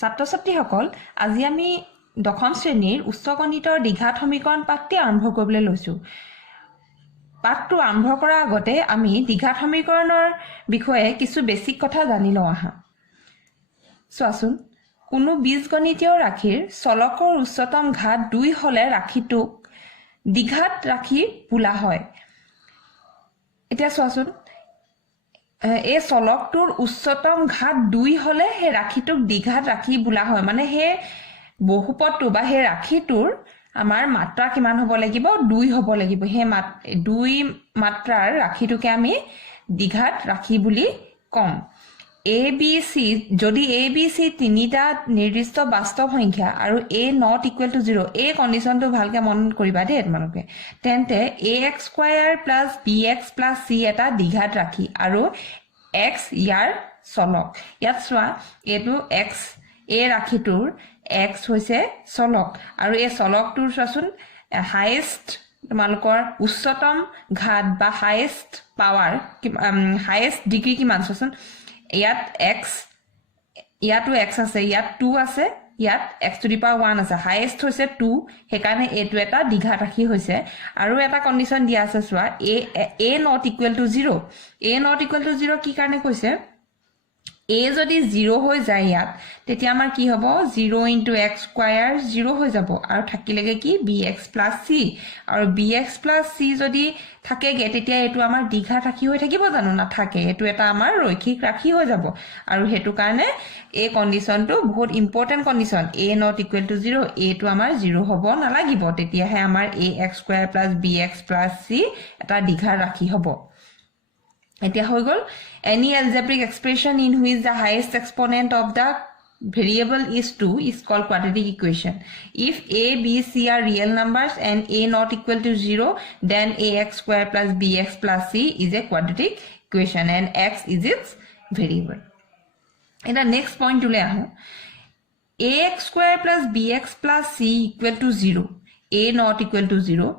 ছাত্ৰ ছাত্ৰীসকল আজি আমি দশম শ্ৰেণীৰ উচ্চ গণিতৰ দ্বিঘাত সমীকৰণ পাঠটি আৰম্ভ কৰিবলৈ লৈছো পাঠটো আৰম্ভ কৰাৰ আগতে আমি দ্বিঘাত সমীকৰণৰ বিষয়ে কিছু বেসিক কথা জানি লওঁ আহা চোৱাচোন কোনো বীজগণিতীয় ৰাশিৰ চলকৰ উচ্চতম ঘাত 2 হলে ৰাশিটোক দ্বিঘাত ৰাশি বোলা হয় এতিয়া চোৱাচোন এই চলকটোৰ উচ্চতম ঘাত 2 হলে হে ৰাশিটোক দ্বিঘাত ৰাশি বোলা হয় মানে হে বহুপদটো বা হে ৰাশিটোৰ আমাৰ মাত্ৰা কিমান হ'ব লাগিব 2 হ'ব লাগিব হে 2 মাত্ৰাৰ ৰাশিটোকে আমি দ্বিঘাত ৰাশি বুলি কম a b c যদি a b c তিনিটা নিৰ্দিষ্ট বাস্তৱ সংখ্যা আৰু a not equal to 0 এই কন্ডিশনটো ভালকে মন কৰিবা দে তোমালোকে তেন্তে ax² + bx + c এটা দ্বিঘাত ৰাশি আৰু x ইয়াৰ চলক ইয়াত চোৱা এটো x a ৰাশিটোৰ x হৈছে চলক আৰু এই চলকটোৰ চোৱাচোন হাইয়েষ্ট তোমালোকৰ উচ্চতম ঘাত বা হাইয়েষ্ট পাৱাৰ হাইয়েষ্ট ডিগ্ৰী কিমান চোৱাচোন ইয়াত x ইয়াতো x আছে ইয়াত 2 আছে ইয়াত x to the power 1 আছে হাইয়েষ্ট হৈছে 2 হেকাৰণে এটো এটা দ্বিঘাত ৰাশি হৈছে আৰু এটা কন্ডিশন দিয়া আছে চোৱা a not equal to 0 a not equal to 0 কি কাৰণে কৈছে a যদি 0 হৈ যায় ইয়াত তেতিয়া আমাৰ কি হ'ব 0 * x² 0 হৈ যাব আৰু থাকিলেগে কি bx + c আৰু bx + c যদি থাকেগে তেতিয়া এটো আমাৰ দ্বিঘাত ৰাশি হৈ থাকিব জানো না থাকে এটো এটা আমাৰ ৰৈখিক ৰাশি হৈ যাব আৰু হেতু কাৰণে এই কন্ডিশনটো বহুত important condition a not equal to 0 a টো আমাৰ 0 হ'ব নালাগিব তেতিয়াহে আমাৰ ax² + bx + c এটা দ্বিঘাত ৰাশি হ'ব এতিয়া হৈ গল any algebraic expression in which the highest exponent of the variable is 2 is called quadratic equation if a b c are real numbers and a not equal to 0 then ax² + bx + c is a quadratic equation and x is its variable eta next point tule aho ax² + bx + c equal to 0 a not equal to 0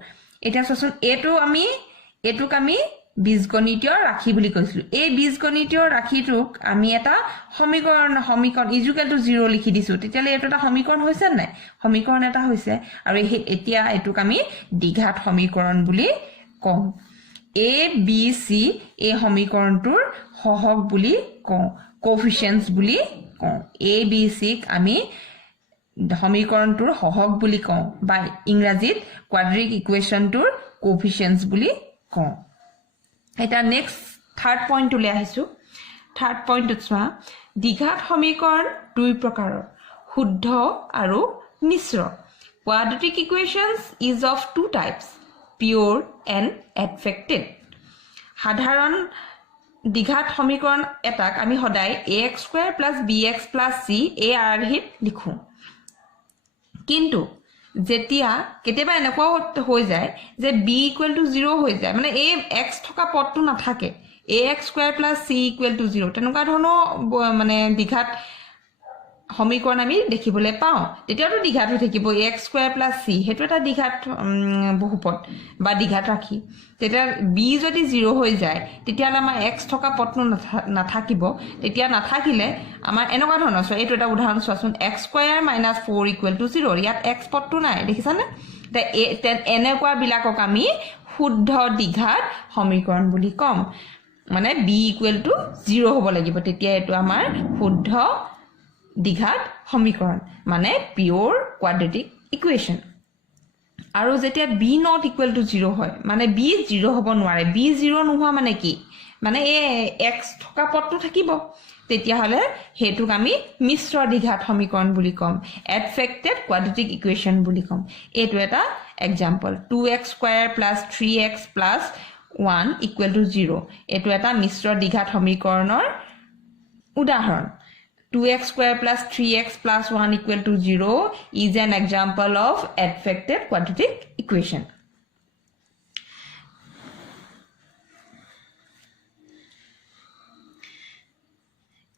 eta sosun etuk ami বীজগণিতীয় ৰাশি বুলি কৈছিল এই বীজগণিতীয় ৰাশিটোক আমি এটা সমীকৰণ equal to 0 লিখি দিছো তেতিয়ালে এটা সমীকৰণ হৈছে নাই সমীকৰণ এটা হৈছে আৰু এতিয়া এটোক আমি দ্বিঘাত সমীকৰণ বুলি কম a b c এই সমীকৰণটোৰ সহগ বুলি কওঁ কোএফিচিয়েন্টস বুলি কওঁ a b c ক আমি সমীকৰণটোৰ সহগ বুলি কওঁ বা ইংৰাজীত কোৱাড্ৰেটিক ইকুৱেশ্যনটোৰ কোএফিচিয়েন্টস বুলি কওঁ এটা নেক্সট থাৰ্ড পইণ্ট উলাই আহিছো থাৰ্ড পইণ্টত চোৱা দ্বিঘাত সমীকৰণ দুই প্ৰকাৰৰ শুদ্ধ আৰু মিশ্ৰ quadratic equations is of two types pure and adfected সাধাৰণ দ্বিঘাত সমীকৰণ এটাক আমি সদায় ax² + bx + c a আৰ্হিত লিখো কিন্তু যেতিয়া কেতিয়াবা এনেকুৱা হৈ যায় যে b = 0 হৈ যায় মানে এই x থকা পদটো নাথাকে ax² + c = 0 তেনেকুৱা ধৰণৰ মানে দ্বিঘাত সমীকৰণ আমি দেখিবলৈ পাওঁ তেতিয়াটো দ্বিঘাত হৈ থাকিব ax² + c হেতু এটা দ্বিঘাত বহুপদ বা দ্বিঘাত ৰাশি তেতিয়া b যদি 0 হৈ যায় তেতিয়ালে আমাৰ x থকা পদটো নাথাকিব তেতিয়া নাথাকিলে আমাৰ এনেকুৱা ধৰণৰ সো এইটো এটা উদাহৰণ চোৱাচোন x² - 4 = 0 ইয়াত x পদটো নাই দেখিছানে এনেকুৱা বিলাকক আমি শুদ্ধ দ্বিঘাত সমীকৰণ বুলি কম মানে b = 0 হ'ব লাগিব তেতিয়া এটো আমাৰ শুদ্ধ দ্বিঘাত সমীকৰণ মানে পিওৰ কোয়াড্ৰেটিক ইকুয়েশন আৰু যেতিয়া b not equal to 0 হয় মানে b 0 হ'ব নোৱাৰে b 0 নোহোৱা মানে কি মানে এ x থকা পদটো থাকিব তেতিয়া হলে হেতুক আমি মিশ্ৰ দ্বিঘাত সমীকৰণ বুলি কম adfected quadratic equation বুলি কম এটো এটা এক্সাম্পল 2x² + 3x + 1 = 0 এটো এটা মিশ্ৰ দ্বিঘাত সমীকৰণৰ উদাহৰণ 2x² + 3x + 1 = 0 is an example of adfected quadratic equation.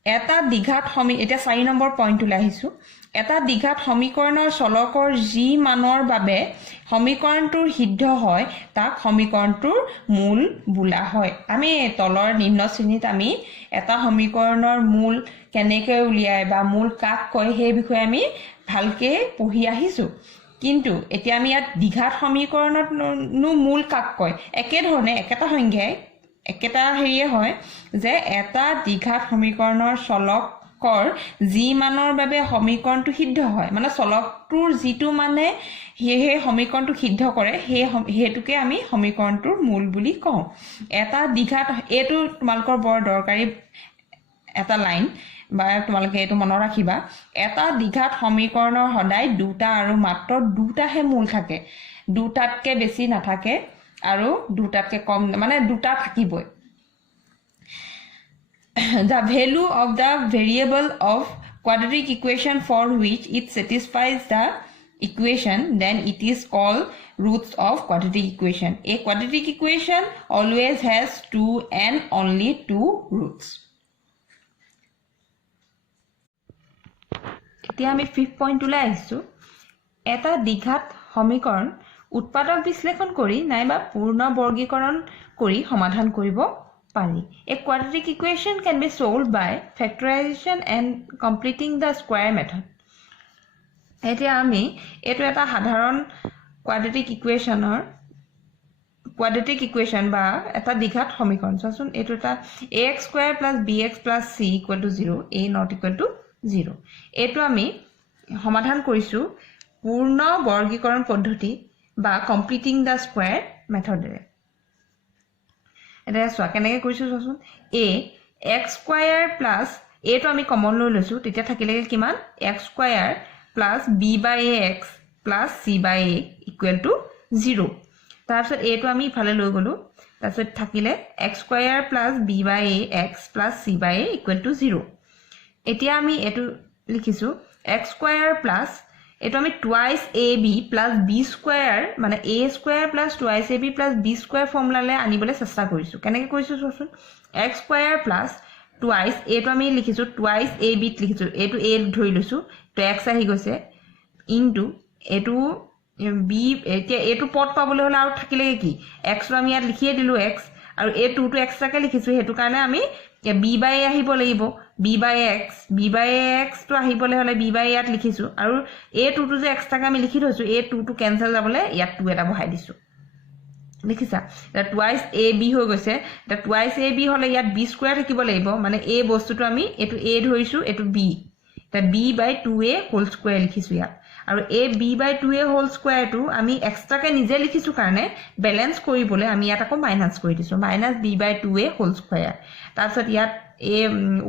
এটা দ্বিঘাত এতিয়া 4 নম্বৰ পইণ্টলৈ আহিছোঁ এটা দ্বিঘাত সমীকৰণৰ চলকৰ যি মানৰ বাবে সমীকৰণটোৰ সিদ্ধ হয় তাক সমীকৰণটোৰ মূল বোলা হয় আমি তলৰ নিম্ন শ্ৰেণীত আমি এটা সমীকৰণৰ মূল কেনেকৈ উলিয়ায় বা মূল কাক কয় সেই বিষয়ে আমি ভালকে পঢ়ি আহিছোঁ কিন্তু এতিয়া আমি ইয়াত দ্বিঘাত সমীকৰণত মূল কাক কয় একে ধৰণে একেটা সংখ্যাই একেটা হেৰিয়ে হয় যে এটা দ্বিঘাত সমীকৰণৰ চলকৰ যি মানৰ বাবে সমীকৰণটো সিদ্ধ হয় মানে চলকটোৰ যিটো মানে সেই সমীকৰণটো সিদ্ধ কৰে হেতুকে আমি সমীকৰণটোৰ মূল বুলি কওঁ এটা দ্বিঘাত এটো তোমালকৰ বৰ দৰকাৰী এটা লাইন বা তোমালকে এটো মনত ৰাখিবা এটা দ্বিঘাত সমীকৰণৰ সদায় দুটা আৰু মাত্ৰ দুটাহে মূল থাকে দুটাতকে বেছি নাথাকে আৰু দুটাতকে কম মানে দুটা থাকিবই the value of the variable of quadratic equation for which it satisfies the equation then it is called roots of quadratic equation a quadratic equation always has two and only two roots এতিয়া আমি 5th point লৈ আহিছো এটা দ্বিঘাত সমীকৰণ উৎপাদক বিশ্লেষণ কৰি নাইবা পূৰ্ণ বৰ্গীকৰণ কৰি সমাধান কৰিব পাৰি a quadratic equation can be solved by factorization and completing the square method এতিয়া আমি এটো এটা সাধাৰণ quadratic equation বা এটা দ্বিঘাত সমীকৰণ চাচোন এটো এটা ax square plus bx plus c equal to 0 a not equal to 0 এটো আমি সমাধান কৰিছো পূৰ্ণ বৰ্গীকৰণ পদ্ধতি বা কমপ্লিটিং দা স্কয়াৰ মেথডেৰে এটা সোৱা কেনেকৈ কৰিছো চাচোন a x square plus a টো আমি কমন লৈ লৈছো তেতিয়া থাকিলে কিমান x square plus b by ax plus c by a equal to 0 তাৰপিছত a টো আমি ইফালে লৈ গলো তাৰপিছত থাকিলে x square plus b by ax plus c by a equal to 0 এতিয়া আমি এটো লিখিছো x স্কয়াৰ প্লাস এটো আমি twice ab plus b square মানে a square plus twice ab plus b square ফৰ্মুলালে আনিবলৈ চেষ্টা কৰিছো কেনেকৈ কৰিছো চোৱাচোন x square plus twice এটো আমি লিখিছো twice ab লিখিছো এটো a ধৰি লৈছো তো x আহি গৈছে ইনটু এটো b এতিয়া এটো পদ পাবলৈ হলে আৰু থাকিলে কি x ৰ আমি ইয়াত লিখিয়ে দিলো x আৰু a2 টো এক্সট্ৰাকে লিখিছো হেতু কাৰণে আমি b by a আহিব লাগিব b by x তো আহিবলে হলে b by ইয়াত লিখিছো আৰু a2 টো যে এক্সট্ৰাকে আমি লিখি থৈছো a2 টো কেনসেল যাবলে ইয়াত 2 এটা বহাই দিছো লিখিছা এটা twice ab হৈ গৈছে এটা twice ab হলে ইয়াত b স্কয়াৰ থাকিব লাগিব মানে a বস্তুটো আমি এটো a ধৰিছো এটো b এটা b by 2a whole square লিখিছো ইয়াত আৰু a b by 2a whole square টো আমি এক্সট্ৰাকে নিজে লিখিছো কাৰণে ব্যালেন্স কৰিবলৈ আমি ইয়াত আকৌ মাইনাস কৰি দিছো minus b by 2a whole square তাৰপিছত ইয়াত a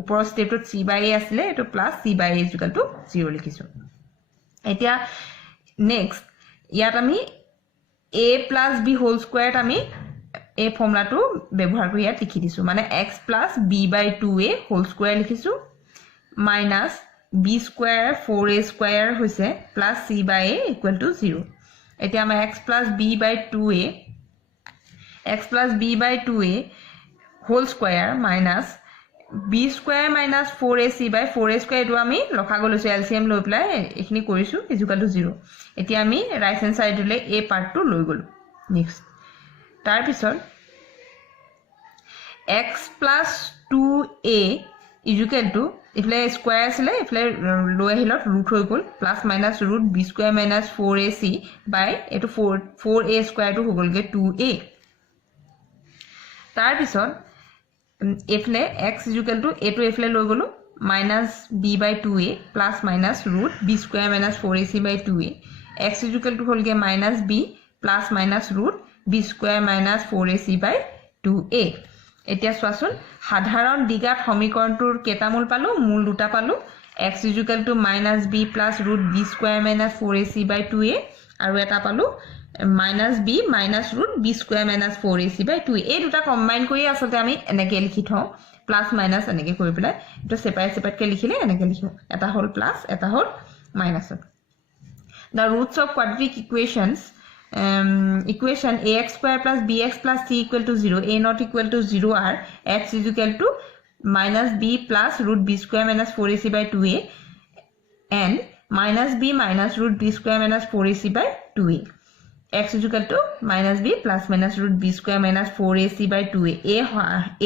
ওপৰৰ স্টেপত c by a আছিল এটো plus c by a equal to 0 লিখিছো এতিয়া নেক্সট ইয়াত আমি a plus b হোল স্কয়াৰত আমি এই ফৰ্মুলাটো ব্যৱহাৰ কৰি ইয়াত লিখি দিছো মানে x plus b by 2a whole square লিখিছো minus b square 4a square হৈছে plus c by a equal to 0 এতিয়া আমাৰ x plus b by 2a whole square minus b square minus 4ac by 4a square এটো আমি লখাগো লৈছো LCM লৈ ply এখিনি কৰিছো equal to 0 এতিয়া আমি ৰাইট হ্যান্ড সাইডলে a পাৰ্টটো লৈ গলো নেক্সট তাৰ পিছত x plus 2a equal to ইফলে স্কয়াৰ আছিল ইফলে লো আহিলত ৰুট হৈ গল plus minus root b square minus 4ac by এটো 4a স্কয়াৰ টো হৈ গলগে 2a তাৰ পিছত ইফলে x equal to a to ইফলে লৈ গলো minus b by 2a plus minus root b square minus 4ac by 2a x equal to holge minus b plus minus root b square minus 4ac by 2a এতিয়া সোৱাচোন সাধাৰণ দ্বিঘাত সমীকৰণটোৰ কেটা মূল পালো মূল দুটা পালো x equal to minus b plus root b square minus 4ac by 2a আৰু এটা পালো minus b minus root b square minus 4ac by 2a এই দুটা কম্বাইন কৰি আসলে আমি এনেকে লিখি থওঁ প্লাস মাইনাস এনেকে কৰি পেলাই এটা সেপাৰেট কে লিখিলে এনেকে লিখো এটা হল প্লাস এটা হল minus the roots of quadratic equation ax square plus bx plus c equal to 0 a not equal to 0 are x is equal to minus b plus root b square minus 4ac by 2a and minus b minus root b square minus 4ac by 2a. X is equal to minus b plus minus root b square minus 4ac by 2a.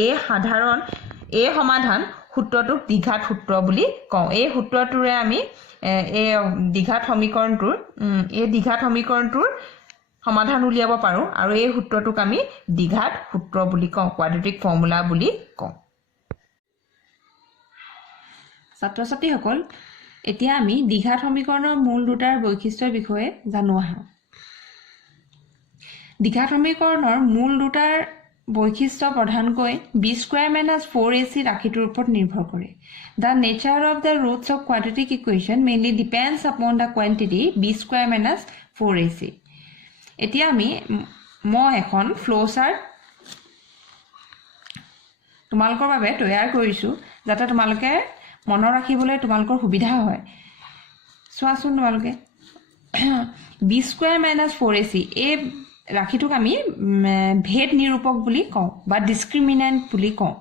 A সাধাৰণ a সমাধান সূত্ৰটোক দ্বিঘাত সূত্ৰ বুলি কওঁ। এই সূত্ৰটোৰে আমি এই দ্বিঘাত সমীকৰণটোৰ সমাধান উলিয়াব পাৰো আৰু এই সূত্ৰটোক আমি দ্বিঘাত সূত্ৰ বুলি কওঁ, কোৱাড্ৰেটিক ফৰ্মুলা বুলি কওঁ। ছাত্ৰ-ছাত্ৰীসকল, এতিয়া আমি দ্বিঘাত সমীকৰণৰ মূল দুটাৰ বৈশিষ্ট্যৰ বিষয়ে জানো আহোঁ। দ্বিঘাত সমীকৰণৰ মূল দুটাৰ বৈশিষ্ট্য প্ৰধানকৈ b square minus 4ac ৰাশিটোৰ ওপৰত নিৰ্ভৰ কৰে। The nature of the roots of quadratic equation mainly depends upon the quantity b square minus 4ac. এতিয়া মই এখন ফ্লো চাৰ্ট তোমালোকৰ বাবে তৈয়াৰ কৰিছো যাতে তোমালোকে মনত ৰাখিবলৈ তোমালোকৰ সুবিধা হয়। চোৱাচোন তোমালোকে b square minus 4ac এই ৰাশিটোক আমি ভেদ নিৰূপক বুলি কওঁ বা ডিসক্ৰিমিনেন্ট বুলি কওঁ।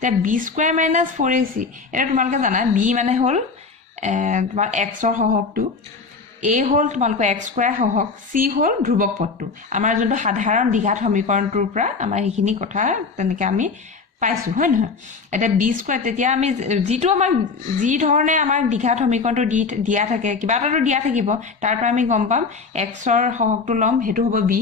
তে b square minus 4ac এটা তোমালোকে জানা b মানে হল তোমাৰ x ৰ সহগটো, a হল তোমালোকৰ x স্কয়াৰ সহগ, c হল ধ্ৰুবক পদটো। আমাৰ যোনটো সাধাৰণ দ্বিঘাত সমীকৰণটোৰ পৰা আমাৰ এইখিনি কথা তেনেকৈ আমি পাইছো, হয় নহয়? এটা b স্কয়াৰ তেতিয়া আমি যিটো আমাৰ যি ধৰণে আমাৰ দ্বিঘাত সমীকৰণটো দিয়া থাকে কিবা এটাটো দিয়া থাকিব, তাৰ পৰা আমি গম পাম x ৰ সহগটো লম হেতু হ'ব b,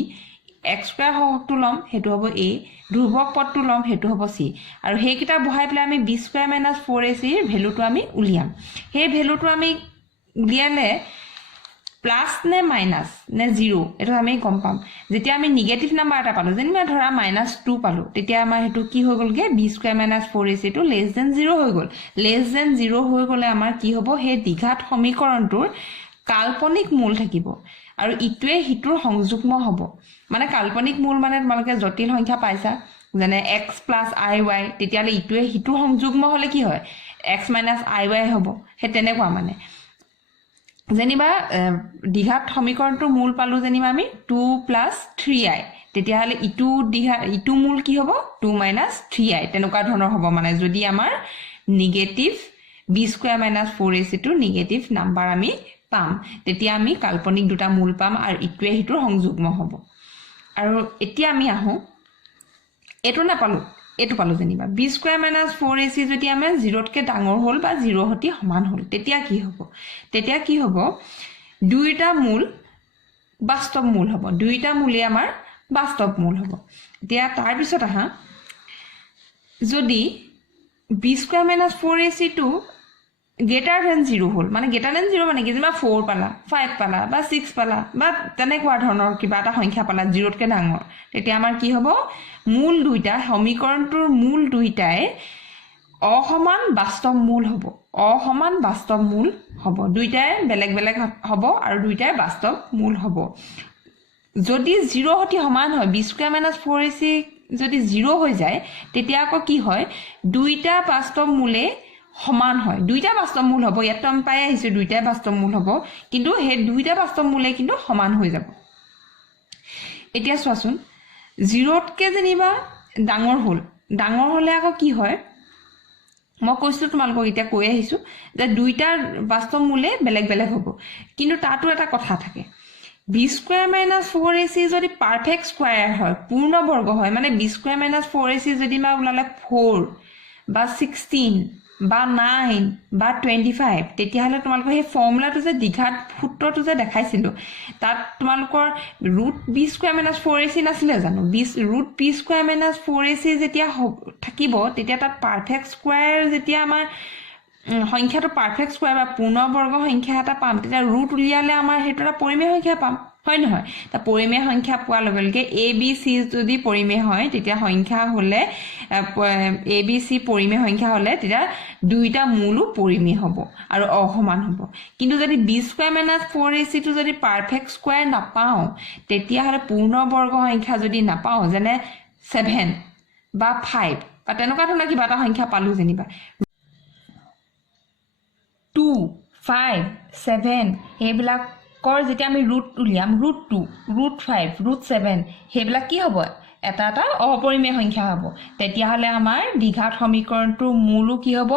x স্কয়াৰ সহগটো লম হেতু হ'ব a, ধ্ৰুবক পদটো লম হেতু হ'ব c, আৰু হেকিটা বহাই পেলাই আমি b স্কয়াৰ minus 4ac ৰ ভ্যালুটো আমি উলিয়াম। সেই ভ্যালুটো আমি উলিয়ালে প্লাস নে মাইনাস নে জিরো এটা আমি গম পাম। যেতিয়া আমি নেগেটিভ নাম্বার এটা পালো, যেনিবা ধৰা -2 পালো, তেতিয়া আমাৰ হেতু কি হৈ গলগে b স্কয়াৰ minus 4ac টো less than 0 হৈ গল। less than 0 হৈ গলে আমাৰ কি হ'ব, সেই দ্বিঘাত সমীকৰণটোৰ কাল্পনিক মূল থাকিব আৰু ইটোৱে হিটোৰ সংযুগ্ম হ'ব। মানে কাল্পনিক মূল মানে তোমালোকে জটিল সংখ্যা পাইছা যেনে x plus iy, তেতিয়ালে ইটোৱে হিটোৰ সংযুগ্ম হলে কি হয় x minus iy হ'ব। হে তেনেকুৱা মানে যেনিবা দ্বিঘাত সমীকৰণটোৰ মূল পালো যেনিবা আমি 2 plus 3i, তেতিয়ালে ইটো মূল কি হ'ব 2 minus 3i, তেনেকুৱা ধৰণৰ হ'ব। মানে যদি আমাৰ negative b square minus 4ac টো নেগেটিভ নাম্বাৰ আমি পাম, তেতিয়া আমি কাল্পনিক দুটা মূল পাম আৰু ইটোৱে হিটোৰ সংযুগ্ম হ'ব। আৰু এতিয়া আমি আহো এটো নাপালো, এটো পালো যেনিবা b square minus 4ac যদি আমাৰ 0 তকে ডাঙৰ হ'ল বা 0 হতি সমান হ'ল, তেতিয়া কি হ'ব দুইটা মূল বাস্তৱ মূল হ'ব, দুইটা মূলে আমাৰ বাস্তৱ মূল হ'ব। এতিয়া তাৰ পিছত আহা যদি b square minus 4ac টো greater than 0 হল, মানে greater than 0 মানে কি যেনিবা 4 পালা, 5 পালা বা 6 পালা বা তেনেকুৱা ধৰণৰ কিবা এটা সংখ্যা পালা 0 তকে ডাঙৰ, তেতিয়া আমাৰ কি হ'ব মূল দুইটা সমীকৰণটোৰ মূল দুইটাই অসমান বাস্তৱ মূল হ'ব, অসমান বাস্তৱ মূল হ'ব, দুইটাই বেলেগ বেলেগ হ'ব আৰু দুইটাই বাস্তৱ মূল হ'ব। যদি 0 হতি সমান হয় b square minus 4ac যদি 0 হৈ যায়, তেতিয়া আকৌ কি হয় দুইটা বাস্তৱ মূলে সমান হয়, দুইটা বাস্তৱ মূল হ'ব। ইয়াত আমি পাই আহিছো দুইটাই বাস্তৱ মূল হ'ব, কিন্তু সেই দুইটা বাস্তৱ মূলে কিন্তু সমান হৈ যাব। এতিয়া চোৱাচোন 0 তকে যেনিবা ডাঙৰ হলে আকৌ কি হয়, মই কৈছো তোমালোকক এতিয়া কৈ আহিছো যে দুইটা বাস্তৱ মূলে বেলেগ বেলেগ হ'ব, কিন্তু তাতো এটা কথা থাকে b square minus 4ac যদি পারফেক্ট স্কয়ার হয়, পূর্ণ বর্গ হয়, মানে b square minus 4ac যদি মা উলালে 4 বা 16 বা 9 বা 25, তেতিয়াহলে তোমালোকৰ সেই ফৰ্মুলাটো যে দ্বিঘাত সূত্ৰটো যে দেখাইছিলো তাত তোমালোকৰ root b square minus 4ac নাছিলে জানো, root b square minus 4ac যেতিয়া থাকিব, তেতিয়া তাত পারফেক্ট স্কয়ার যেতিয়া আমাৰ সংখ্যাটো পাৰফেক্ট স্কয়াৰ বা পূৰ্ণ বৰ্গ সংখ্যা এটা পাম, তেতিয়া ৰুট উলিয়ালে আমাৰ হেতু এটা পৰিমেয় সংখ্যা পাম, হয় নহয়? তা পৰিমেয় সংখ্যা পোৱাৰ লগে লগে a b c যদি পৰিমেয় হয়, তেতিয়া সংখ্যা হলে a b c পৰিমেয় সংখ্যা হলে তেতিয়া দুইটা মূলও পৰিমেয় হ'ব আৰু অসমান হ'ব। কিন্তু যদি b square minus 4ac টো যদি পারফেক্ট স্কয়ার নাপাও, তেতিয়া হলে পূৰ্ণ বৰ্গ সংখ্যা যদি নাপাও, যেনে 7 বা 5 বা তেনেকুৱা ধৰণৰ কিবা এটা সংখ্যা পালো যেনিবা 2 5 7 এইবিলাকৰ যেতিয়া আমি ৰুট উলিয়াম, ৰুট 2 ৰুট 5 ৰুট 7 সেইবিলাক কি হ'ব এটা এটা অপৰিমেয় সংখ্যা হ'ব তেতিয়াহ'লে আমাৰ দ্বিঘাত সমীকৰণটোৰ মূলো কি হ'ব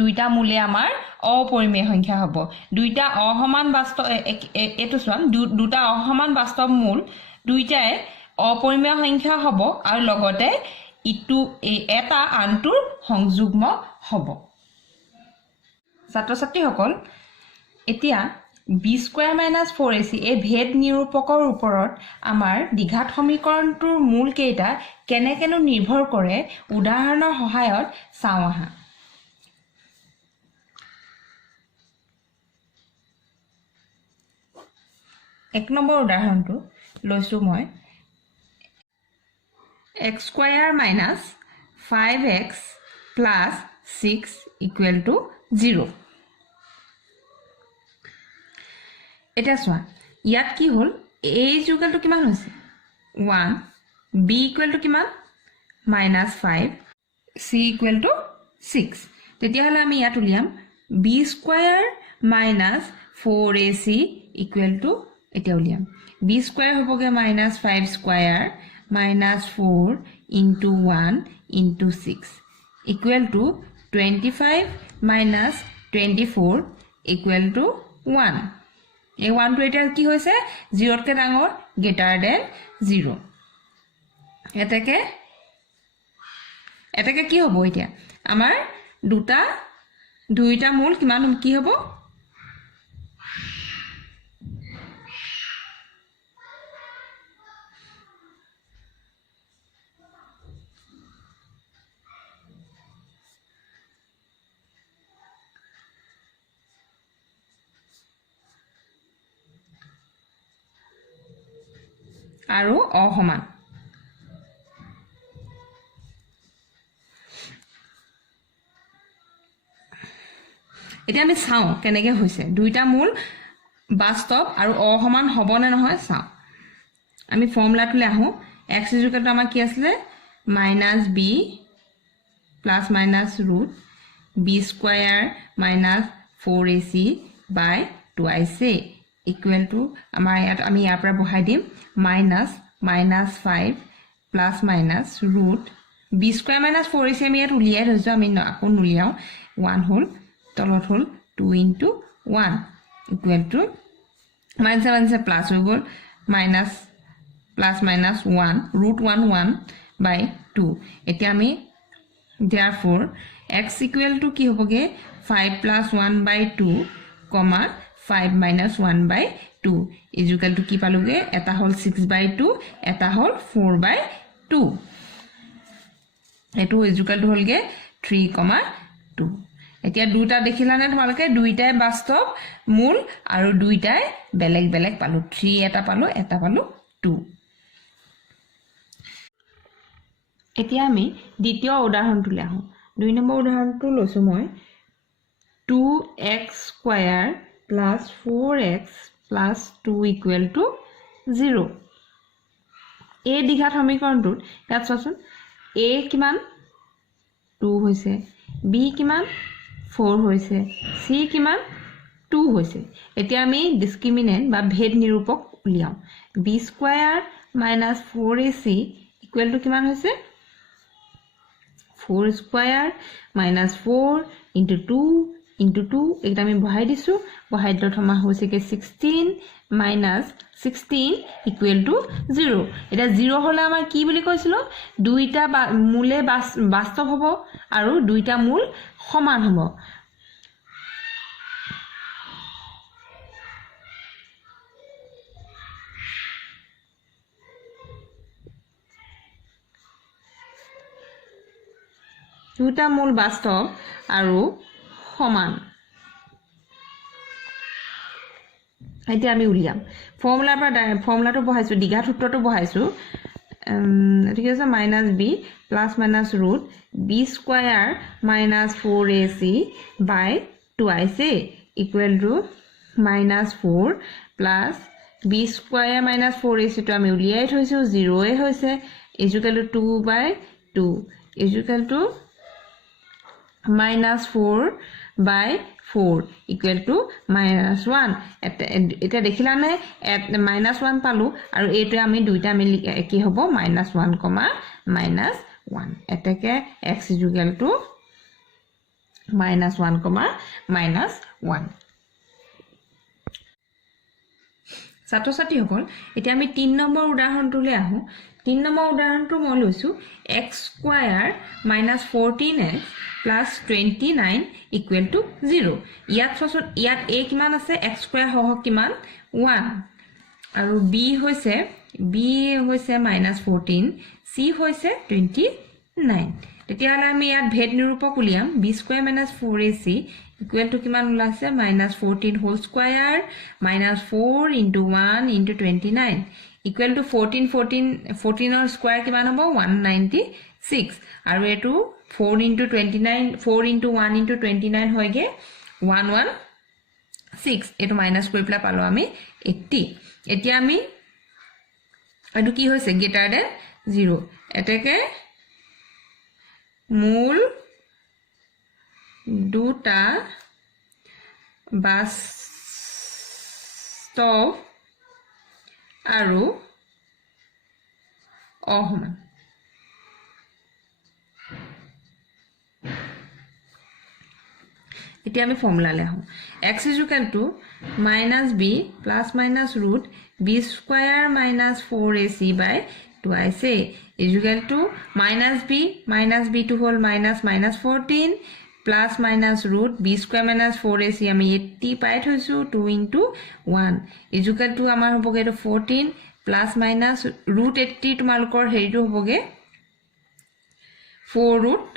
দুইটা মূলে আমাৰ অপৰিমেয় সংখ্যা হ'ব দুইটা অসমান বাস্তৱ এটো চোৱা দুটা অসমান বাস্তৱ মূল দুইটাই অপৰিমেয় সংখ্যা হ'ব আৰু লগতে ইটো এটা আনটোৰ সংযুগ্ম হ'ব ছাত্ৰ ছাত্ৰীসকল এতিয়া b² - 4ac এই ভেদ নিৰূপকৰ ওপৰত আমাৰ দ্বিঘাত সমীকৰণটোৰ মূল কেইটা কেনেকেনো নিৰ্ভৰ কৰে উদাহৰণৰ সহায়ত চাওঁ আহা এক নম্বৰ উদাহৰণটো লৈছো মই x² - 5x + 6 = 0 এটা চোৱা ইয়াত কি হ'ল a ইকুৱেলটো কিমান হৈছে 1 b ইকুৱেলটো কিমান -5 c ইকুৱেলটো 6 তেতিয়াহ'লে আমি ইয়াত উলিয়াম b² - 4ac ইকুৱেলটো এটা উলিয়াম b² হ'বগে -5² -4 * 1 * 6 ইকুৱেলটো 25 - 24 ইকুৱেলটো 1 এই 1 টো এটা কি হৈছে 0 তকৈ ডাঙৰ > 0 এটাকে কি হ'ব এতিয়া আমাৰ দুইটা মূল কিমান কি হ'ব আৰু অসমান এতিয়া আমি চাওঁ কেনেকৈ হৈছে দুইটা মূল বাস্তৱ আৰু অসমান হ'ব নে নহয় চাওঁ আমি ফৰ্মুলাটোলৈ আহোঁ x = আমাৰ কি আছিলে -b ± b² - 4ac / 2ic ইকুৱেলটো আমাৰ ইয়াত আমি ইয়াৰ পৰা বহাই দিম -5 ± b² - 4ac আমি ইয়াত উলিয়াই থৈছোঁ আমি আকৌ নুলিয়াওঁ 1 হ'ল তলত হ'ল 2 * 1 ইকুৱেলটো -7 প্লাছ হৈ গ'ল -1 √1 এতিয়া আমি therefore x ইকুৱেলটো কি হ'বগে 5 + 1/2 5 - 1/2 ইকুৱেলটো কি পালোগে এটা হ'ল 6/2 এটা হ'ল 4/2 এটো ইকুৱেলটো হ'লগে 3,2 এতিয়া দুটা দেখিলানে তোমালোকে দুইটাই বাস্তৱ মূল আৰু দুইটাই বেলেগ বেলেগ পালো 3 এটা পালো 2 এতিয়া আমি দ্বিতীয় উদাহৰণটোলৈ আহোঁ 2 নম্বৰ উদাহৰণটো লৈছো মই 2x² + 4x + 2 = 0 এই দ্বিঘাত সমীকৰণটোত ইয়াত চোৱাচোন a কিমান 2 হৈছে b কিমান 4 হৈছে c কিমান 2 হৈছে এতিয়া আমি ডিসক্ৰিমিনেন্ট বা ভেদ নিৰূপক উলিয়াও b² - 4ac ইকুৱেলটো কিমান হৈছে 4² - 4 * 2 * 2 এটা আমি বহাই দিছো বহাই দিলত আমাৰ হৈছে কি 16 - 16 = 0 এটা 0 হলে আমাৰ কি বুলি কৈছিলো দুইটা মূলে বাস্তৱ হ'ব আৰু দুইটা মূল সমান হ'ব দুটা মূল বাস্তৱ আৰু সমান এতিয়া আমি উলিয়াম ফৰ্মুলাটো বহাইছো দ্বিঘাত সূত্ৰটো বহাইছো ঠিক আছে -b ± b² - 4ac / 2ic = -4 b² - 4ac টো আমি উলিয়াই থৈছো 0 এ হৈছে = 2/2 = -4/4 4 equal to minus 1 এটা দেখিলা নাই minus 1 পালো আৰু এইটো আমি দুইটা মিলি কি হ'ব minus 1, minus 1 এটাকে x is equal to minus 1, minus 1 ছাত্ৰ-ছাত্ৰী সকল এতিয়া আমি 3 নম্বৰ উদাহৰণটোলৈ আহো 3 নম্বৰ উদাহৰণটো মই লৈছো x square minus 14x plus 29 equal to 0 ইয়াত সসত ইয়াত a কিমান আছে x square সহ কিমান 1 আৰু b হৈছে minus 14 c হৈছে 29 তেতিয়াহলে আমি ইয়াত ভেদ নিৰূপক উলিয়াম b square minus 4ac equal to কিমান ওলাছে minus 14 whole square minus 4 into 1 into 29 equal to 14 or square কিমান হ'ব 196 আৰু এটো 4 into 29 4 into 1 into 29 হয়গে 116 এটো মাইনাস কৰি পেলা পালো আমি 80 এতিয়া আমি এটো কি হৈছে গ্ৰেটাৰ দেন 0 এটাকে মূল দুটা বাস্তৱ আৰু অসমান এতিয়া আমি ফৰ্মুলালে আহো x is equal to minus b plus minus root b square minus 4ac by twice a is equal to minus b to whole minus 14 plus minus root b square minus 4ac আমি 80 পাই থৈছো 2 into 1 is equal to আমাৰ হ'বগে 14 plus minus root 80 তোমালোকৰ হেৰিটো হ'বগে 4 root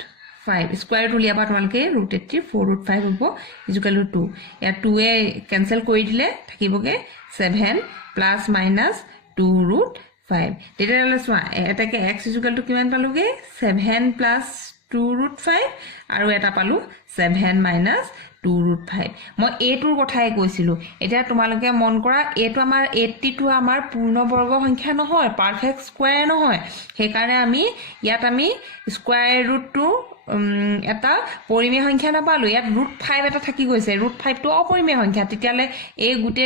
5 square root লিয়াবা তোমালোকে root 80 4 root 5 হ'ব is equal to 2 ইয়াত 2 এ ক্যান্সেল কৰি দিলে থাকিবগে 7 plus minus 2 root 5 তেতিয়াহলে চোৱা এটাকে x is equal to কিমান পালোগে 7 plus 2 root 5 আৰু এটা পালো 7 minus 2 root 5 মই এটোৰ কথাই কৈছিলো এটা তোমালোকে মন কৰা এটো আমাৰ 82 আমাৰ পূৰ্ণবৰ্গ সংখ্যা নহয় পাৰফেক্ট স্কয়াৰ নহয় হেকাৰে আমি ইয়াত আমি স্কয়াৰ ৰুট টু এটা পৰিমেয় সংখ্যা নাপালো ইয়াত ৰুট 5 এটা থাকি গৈছে ৰুট 5 টো অপৰিমেয় সংখ্যা তেতিয়ালে এই গুটে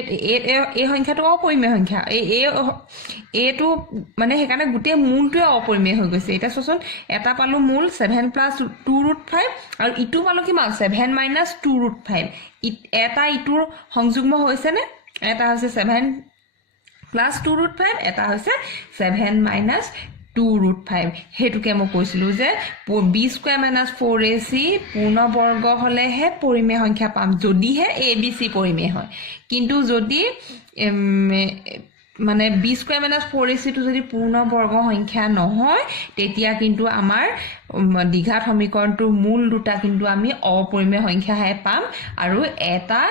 এই সংখ্যাটো অপৰিমেয় সংখ্যা এটো মানে হেকাৰণে গুটে মূলটোৱে অপৰিমেয় হৈ গৈছে এটা চোন এটা পালো মূল 7 plus 2 root 5 আৰু ইটো পালো কিমান 7 minus 2 root 5 এটা ইটোৰ সংযুগ্ম হৈছে নে এটা হৈছে 7 plus 2 root 5 এটা হৈছে 7 minus 2 root 5 হেতুকে মই কৈছিলো যে b square minus 4ac পূৰ্ণবৰ্গ হলে হে পৰিমেয় সংখ্যা পাম যদি হে abc পৰিমেয় হয় কিন্তু যদি মানে b square minus 4ac টো যদি পূৰ্ণবৰ্গ সংখ্যা নহয় তেতিয়া কিন্তু আমাৰ দ্বিঘাত সমীকৰণটোৰ মূল দুটা কিন্তু আমি অপৰিমেয় সংখ্যা হে পাম আৰু এটা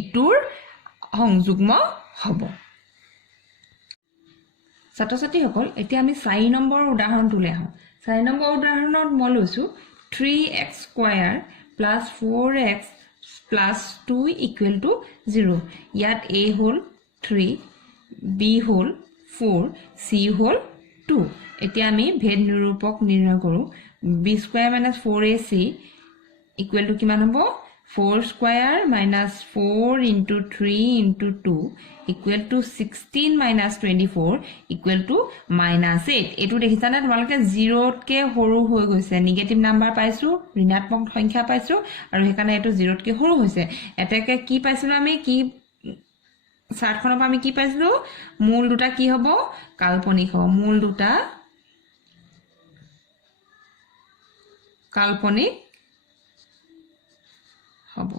ইটোৰ সংযুগ্ম হ'ব ছাত্ৰ-ছাত্ৰী সকল এতিয়া আমি 4 নম্বৰ উদাহৰণটোলৈ আহো 4 নম্বৰ উদাহৰণত মই লৈছো 3x square plus 4x plus 2 equal to 0 ইয়াত a whole 3 b whole 4 c whole 2 এতিয়া আমি ভেদ নিৰূপক নিৰ্ণয় কৰো b square minus 4ac equal to কিমান হ'ব 4 square minus 4 into 3 into 2 equal to 16 minus 24 equal to minus 8 এটো দেখিছানে তোমালোকে 0 কে সৰু হৈ গৈছে নেগেটিভ নাম্বাৰ পাইছো ঋণাত্মক সংখ্যা পাইছো আৰু হেকাৰণে এটো 0 কে সৰু হৈছে এটাকে কি পাইছিলো আমি কি চাৰ্টখনৰ আমি কি পাইছিলো মূল দুটা কি হ'ব কাল্পনিক হ'ব মূল দুটা কাল্পনিক হ'ব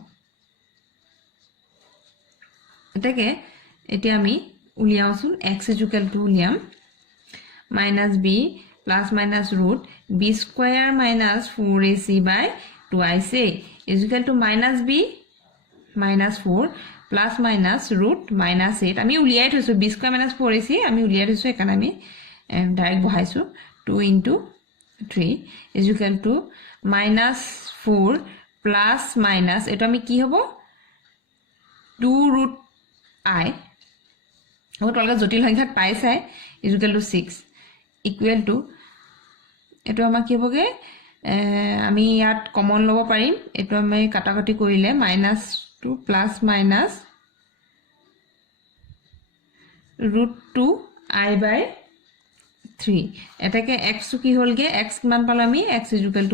এটাকে এতিয়া আমি উলিয়াওছুন x is equal to উলিয়াম minus b plus minus root b square minus 4ac by twice a is equal to minus b minus 4 plus minus root minus 8 আমি উলিয়াই থৈছো b square minus 4ac আমি উলিয়াই থৈছো একাৰণে আমি direct বহাইছো 2 into 3 is equal to minus 4 plus minus এটো আমি কি হ'ব 2 root I ও তলকে জটিল সংখ্যাত পাইছাই is equal to 6 equal to এটো আমাৰ কি হ'বগে আমি ইয়াত কমন ল'ব পাৰিম এইটো আমি কাটাকাটি কৰিলে -2 প্লাছ মাইনাছ √2i/3 এটাকে x কি হ'লগে x কিমান পালো আমি x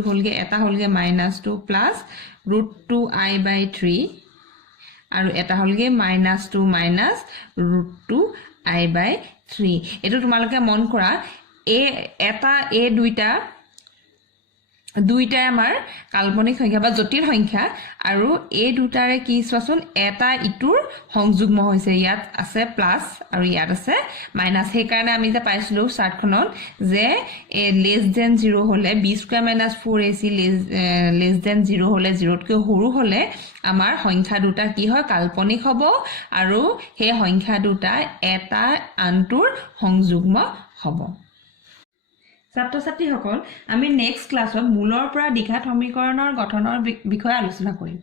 হ'লগে এটা হ'লগে -2 প্লাছ √2i/3 আৰু এটা হ'লগে -2 মাইনাছ √2i/3 এটো তোমালোকে মন কৰা এই দুইটাই আমাৰ কাল্পনিক সংখ্যা বা জটিল সংখ্যা আৰু এই দুটাৰে কি চোৱাচোন এটা ইটোৰ সংযুগ্ম হৈছে ইয়াত আছে প্লাস আৰু ইয়াত আছে মাইনাস সেই কাৰণে আমি যে পাইছিলো চাৰ্টখনত যে লেস দেন 0 হলে b² - 4ac লেস দেন 0 হলে 0 তকৈ সৰু হলে আমাৰ সংখ্যা দুটা কি হয় কাল্পনিক হ'ব আৰু সেই সংখ্যা দুটা এটা আনটোৰ সংযুগ্ম হ'ব ছাত্ৰ-ছাত্ৰীসকল আমি নেক্সট ক্লাছত মূলৰ পৰা দ্বিঘাত সমীকৰণৰ গঠনৰ বিষয়ে আলোচনা কৰিম